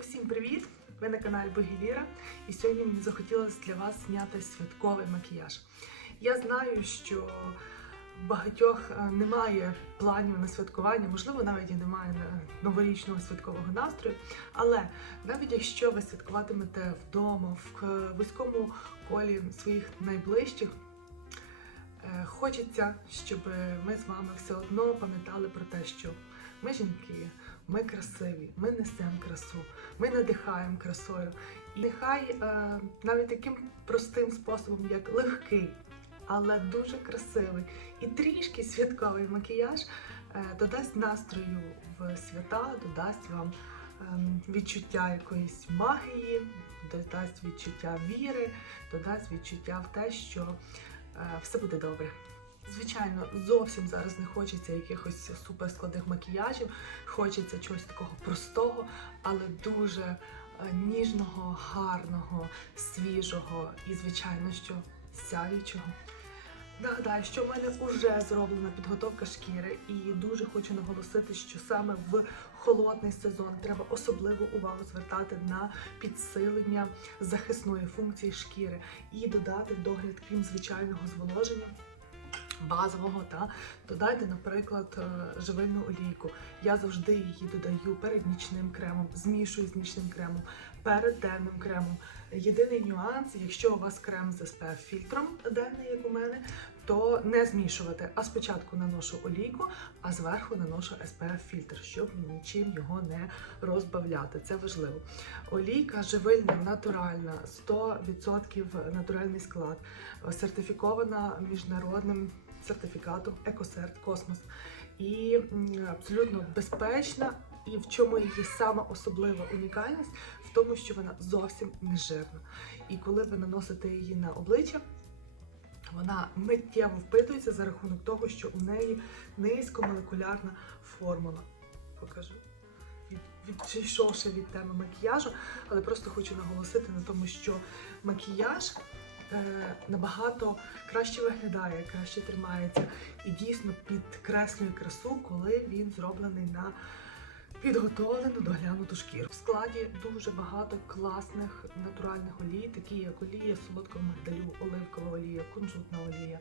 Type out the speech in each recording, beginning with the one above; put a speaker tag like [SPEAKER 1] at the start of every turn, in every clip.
[SPEAKER 1] Усім привіт! Ви на каналі Богіліра. І сьогодні мені захотілося для вас зняти святковий макіяж. Я знаю, що багатьох е, немає планів на святкування, можливо, навіть і немає е, новорічного святкового настрою. Але навіть якщо ви святкуватимете вдома, в вузькому колі своїх найближчих, е, хочеться, щоб ми з вами все одно пам'ятали про те, що ми жінки, ми красиві, ми несемо красу, ми надихаємо красою. І нехай е, навіть таким простим способом, як легкий, але дуже красивий і трішки святковий макіяж е, додасть настрою в свята, додасть вам ем, відчуття якоїсь магії, додасть відчуття віри, додасть відчуття в те, що е, все буде добре. Звичайно, зовсім зараз не хочеться якихось суперскладних макіяжів, хочеться чогось такого простого, але дуже е, ніжного, гарного, свіжого і, звичайно, що сяючого. Нагадаю, що в мене вже зроблена підготовка шкіри, і дуже хочу наголосити, що саме в холодний сезон треба особливу увагу звертати на підсилення захисної функції шкіри і додати догляд, крім звичайного зволоження. Базового та додайте, наприклад, е, живильну олійку. Я завжди її додаю перед нічним кремом, змішую з нічним кремом, перед денним кремом. Єдиний нюанс, якщо у вас крем з SPF фільтром денний, як у мене, то не змішувати. А спочатку наношу олійку, а зверху наношу SPF фільтр, щоб нічим його не розбавляти. Це важливо. Олійка живильна, натуральна, 100% натуральний склад, сертифікована міжнародним сертифікатом Екосерт Космос. І абсолютно безпечна. І в чому її сама особлива унікальність? В тому, що вона зовсім не жирна. І коли ви наносите її на обличчя, вона миттєво впитується за рахунок того, що у неї низькомолекулярна формула. Покажу. Від- Відійшовши від теми макіяжу, але просто хочу наголосити на тому, що макіяж набагато краще виглядає, краще тримається і дійсно підкреслює красу, коли він зроблений на підготовлену доглянуту шкіру. В складі дуже багато класних натуральних олій, такі як олія солодкого мигдалю, оливкова олія, кунжутна олія.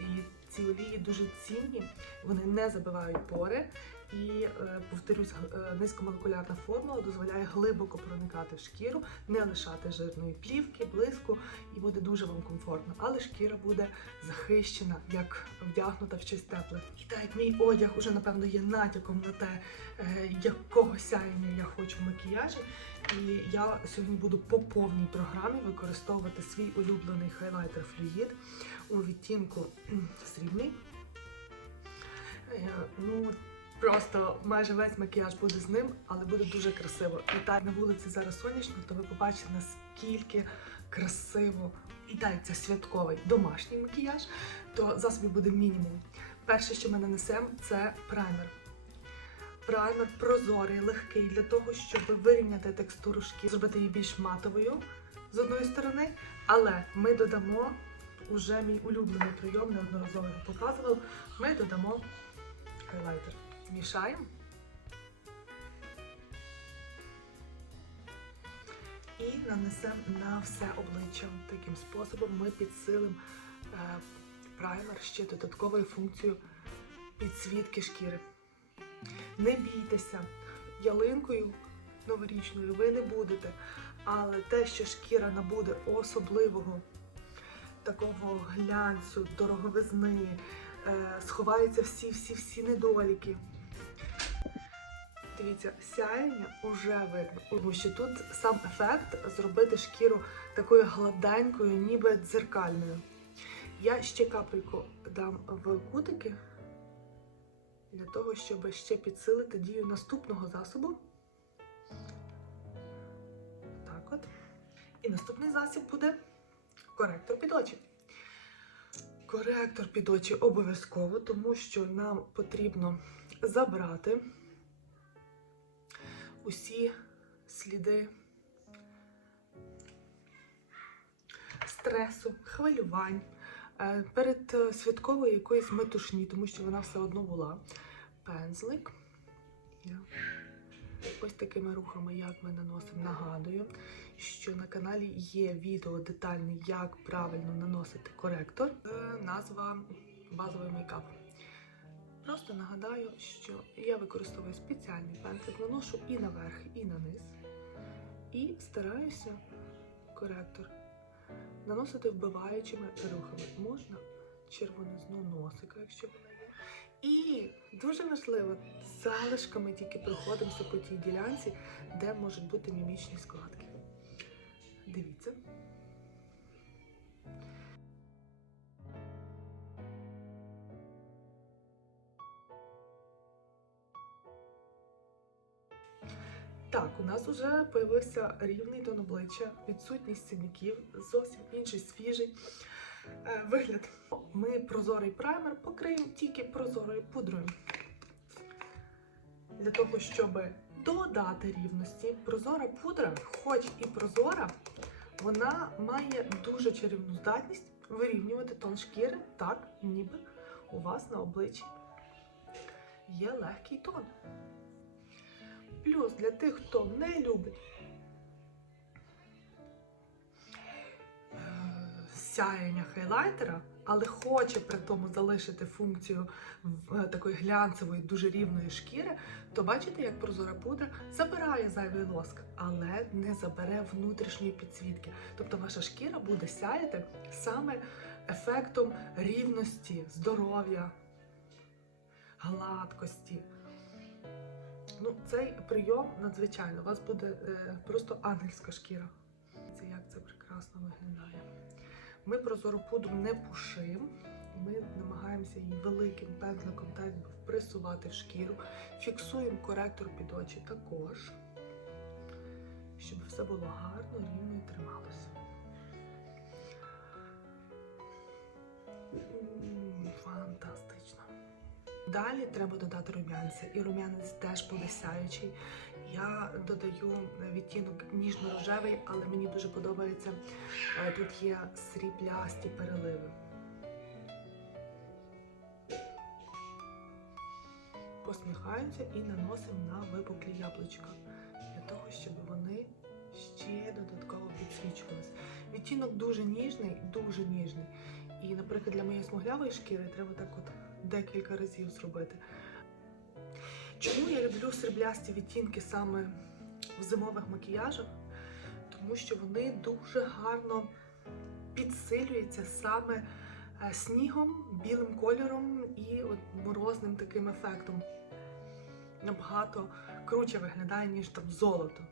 [SPEAKER 1] І ці олії дуже цінні, вони не забивають пори. І е, повторюсь, е, низькомолекулярна формула дозволяє глибоко проникати в шкіру, не лишати жирної плівки, блиску, і буде дуже вам комфортно. Але шкіра буде захищена, як вдягнута в щось тепле. І так як мій одяг уже напевно є натяком на те, е, якого сяєння я хочу в макіяжі. І я сьогодні буду по повній програмі використовувати свій улюблений хайлайтер Fluid у відтінку срібний. Ну, просто майже весь макіяж буде з ним, але буде дуже красиво. І так на вулиці зараз сонячно, то ви побачите, наскільки красиво. І так, це святковий домашній макіяж, то засобів буде мінімум. Перше, що ми нанесемо, це праймер. Праймер прозорий, легкий для того, щоб вирівняти текстуру шкіри, зробити її більш матовою з одної сторони, але ми додамо уже мій улюблений прийом, неодноразово його показував. Ми додамо хайлайтер. Змішаємо. І нанесемо на все обличчя. Таким способом ми підсилимо е, праймер ще додатковою функцією підсвітки шкіри. Не бійтеся, ялинкою новорічною ви не будете, але те, що шкіра набуде особливого такого глянцю, дороговизни, е, сховаються всі-всі-всі недоліки. Дивіться, сяєння уже видно, тому що тут сам ефект зробити шкіру такою гладенькою, ніби дзеркальною. Я ще капельку дам в кутики для того, щоб ще підсилити дію наступного засобу. Так от. І наступний засіб буде коректор під очі. Коректор під очі обов'язково, тому що нам потрібно забрати усі сліди стресу, хвилювань, е, перед е, святковою якоїсь метушні, тому що вона все одно була. Пензлик. Ось такими рухами, як ми наносимо. Нагадую, що на каналі є відео детальне, як правильно наносити коректор. Е, Назва базовий мейкап. Просто нагадаю, що я використовую спеціальний пензлик, наношу і наверх, і на низ. І стараюся коректор наносити вбиваючими рухами. Можна червонизну носика, якщо вона є. І дуже важливо, залишками тільки проходимося по тій ділянці, де можуть бути мімічні складки. Так, у нас вже появився рівний тон обличчя, відсутність синяків, зовсім інший свіжий е, вигляд. Ми прозорий праймер покриємо тільки прозорою пудрою. Для того, щоб додати рівності, прозора пудра, хоч і прозора, вона має дуже чарівну здатність вирівнювати тон шкіри так, ніби у вас на обличчі є легкий тон. Плюс для тих, хто не любить сяєння хайлайтера, але хоче при тому залишити функцію е, такої глянцевої, дуже рівної шкіри, то бачите, як прозора пудра забирає зайвий лоск, але не забере внутрішньої підсвітки. Тобто ваша шкіра буде сяяти саме ефектом рівності, здоров'я, гладкості. Ну, цей прийом надзвичайно. У вас буде е, просто ангельська шкіра. Це як це прекрасно виглядає. Ми прозору пудру не пушимо. Ми намагаємося її великим пензликом так впресувати в шкіру. Фіксуємо коректор під очі також, щоб все було гарно, рівно і трималося. М, Фантастично. Далі треба додати рум'янця, і рум'янець теж буде. Я додаю відтінок ніжно-рожевий, але мені дуже подобається. е, Тут є сріблясті переливи. Посміхаємося і наносимо на випуклі яблучка для того, щоб вони ще додатково підсвічувалися. Відтінок дуже ніжний, дуже ніжний. І, наприклад, для моєї смуглявої шкіри треба так от декілька разів зробити. Чому я люблю сріблясті відтінки саме в зимових макіяжах? Тому що вони дуже гарно підсилюються саме е, снігом, білим кольором і от морозним таким ефектом. Набагато круче виглядає, ніж там золото.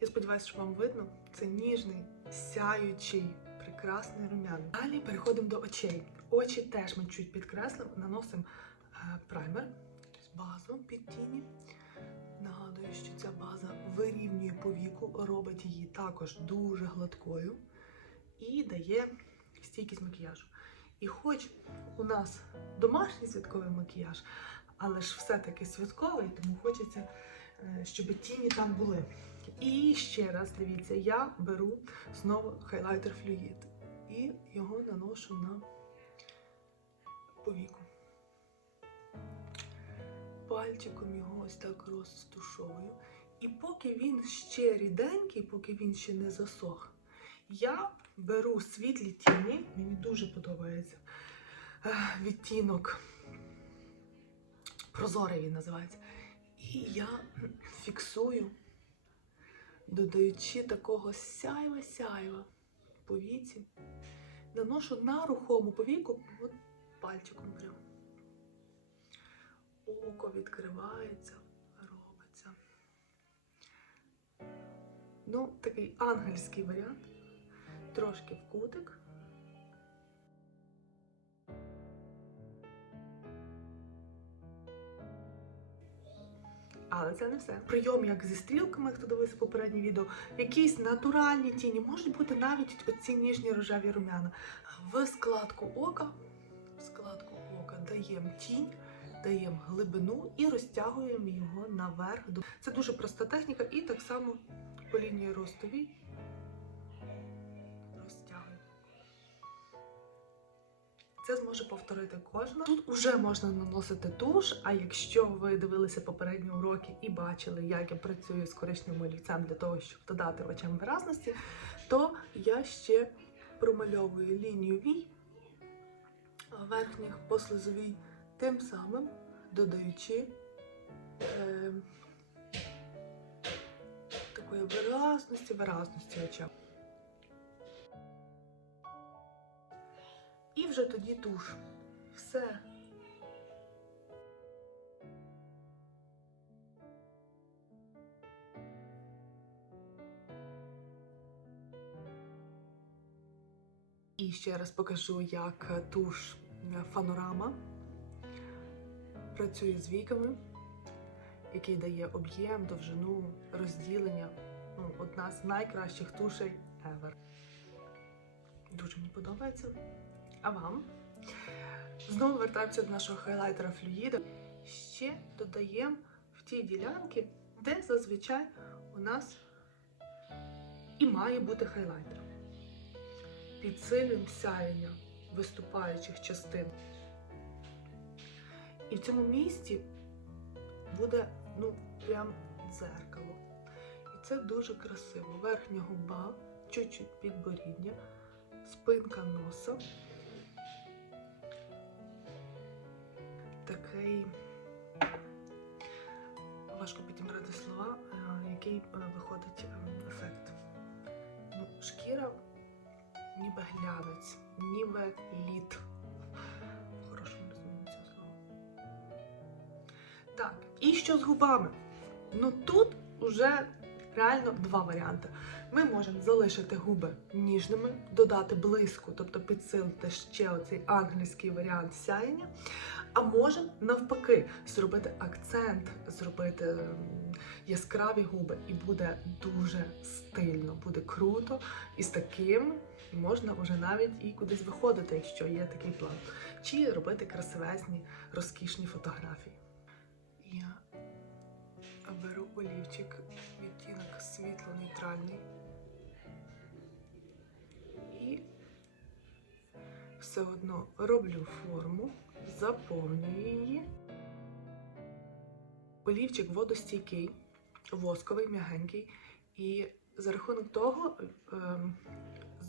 [SPEAKER 1] Я сподіваюся, що вам видно. Це ніжний, сяючий, прекрасний рум'яний. Далі переходимо до очей. Очі теж ми чуть підкреслимо, наносимо е, праймер, тобто базу під тіні. Нагадую, що ця база вирівнює повіку, робить її також дуже гладкою і дає стійкість макіяжу. І хоч у нас домашній святковий макіяж, але ж все-таки святковий, тому хочеться, е, щоб тіні там були. І ще раз дивіться, я беру знову хайлайтер флюїд і його наношу на повіку. Пальчиком його ось так розтушовую. І поки він ще ріденький, поки він ще не засох, я беру світлі тіні, мені дуже подобається е, відтінок. Прозорий він називається. І я фіксую, додаючи такого сяйва-сяйва по віці, наношу на рухому повіку от пальчиком прямо. Око відкривається, робиться. Ну, такий ангельський варіант. Трошки в кутик. Але це не все. Прийом, як зі стрілками, хто дивився попереднє відео, якісь натуральні тіні, можуть бути навіть оці ніжні рожеві рум'яна. В складку ока даємо тінь, даємо глибину і розтягуємо його наверх. Це дуже проста техніка, і так само по лінії ростовій розтягуємо. Це зможе повторити кожна. Тут уже можна наносити туш. А якщо ви дивилися попередні уроки і бачили, як я працюю з коричневим олівцем для того, щоб додати очам виразності, то я ще промальовую лінію вій верхніх по слизовій, тим самим додаючи е, такої виразності, виразності очам. І вже тоді туш. Все. І ще раз покажу, як туш Фанорама працює з віками, який дає об'єм, довжину, розділення. Ну, одна з найкращих тушей ever. Дуже мені подобається. А вам? Знову вертаємося до нашого хайлайтера флюїда. Ще додаємо в ті ділянки, де зазвичай у нас і має бути хайлайтер. Підсилюємо сяєння виступаючих частин. І в цьому місці буде ну, прям дзеркало. І це дуже красиво. Верхня губа, чуть-чуть підборіддя, спинка носа. Такий важко підібрати слова, е, який е, виходить е, ефект. Ну, шкіра ніби глянець, ніби лід. Хорошо не розумінні цього слова. Так, і що з губами? Ну тут вже реально два варіанти. Ми можемо залишити губи ніжними, додати блиску, тобто підсилити ще оцей ангельський варіант сяєння. А можемо навпаки зробити акцент, зробити яскраві губи, і буде дуже стильно, буде круто. І з таким можна вже навіть і кудись виходити, якщо є такий план. Чи робити красивезні, розкішні фотографії. Я беру олівчик, відтінок світло-нейтральний. І все одно роблю форму, заповнюю її. Олівчик водостійкий, восковий, м'ягенький. І за рахунок того, ем,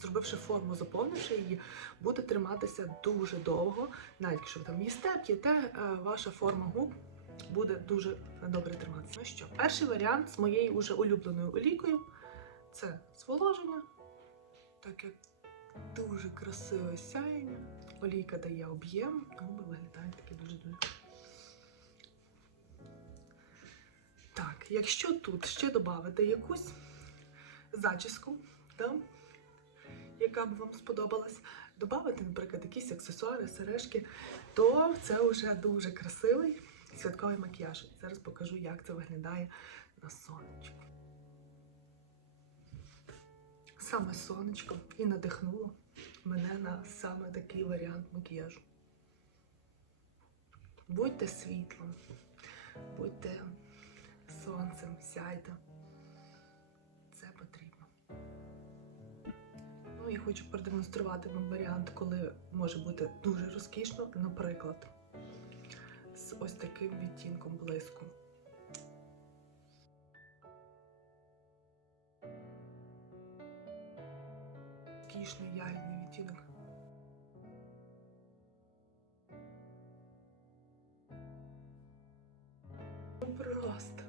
[SPEAKER 1] зробивши форму, заповнивши її, буде триматися дуже довго. Навіть якщо там їсте, п'єте, е, ваша форма губ буде дуже добре триматися. Ну що, перший варіант з моєю уже улюбленою олійкою це зволоження, так як дуже красиве сяєння. Олійка дає об'єм, губи виглядають такі дуже-дуже. Так, якщо тут ще додати якусь зачіску, да, яка б вам сподобалась, додати, наприклад, якісь аксесуари, сережки, то це вже дуже красивий святковий макіяж. Зараз покажу, як це виглядає на сонечку. Саме сонечко і надихнуло мене на саме такий варіант макіяжу. Будьте світлом, будьте сонцем, сяйте. Це потрібно. Ну і хочу продемонструвати вам варіант, коли може бути дуже розкішно, наприклад, з ось таким відтінком блиску. Кішний ягідний відтінок. Просто.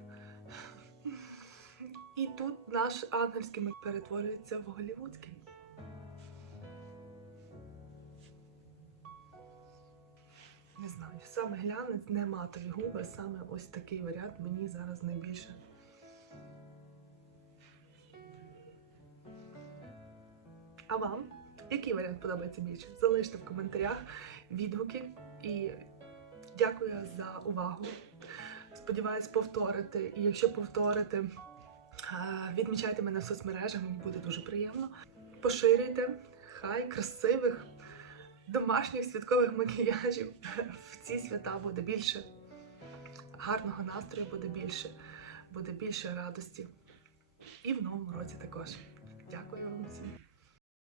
[SPEAKER 1] І тут наш ангельський перетворюється в голівудський. Саме глянець, не матові губи, саме ось такий варіант мені зараз найбільше. А вам який варіант подобається більше? Залиште в коментарях відгуки і дякую за увагу. Сподіваюсь, повторити. І якщо повторити, е, відмічайте мене в соцмережах, мені буде дуже приємно. Поширюйте, хай красивих домашніх святкових макіяжів в ці свята буде більше. Гарного настрою буде більше, буде більше радості. І в новому році також. Дякую вам всім.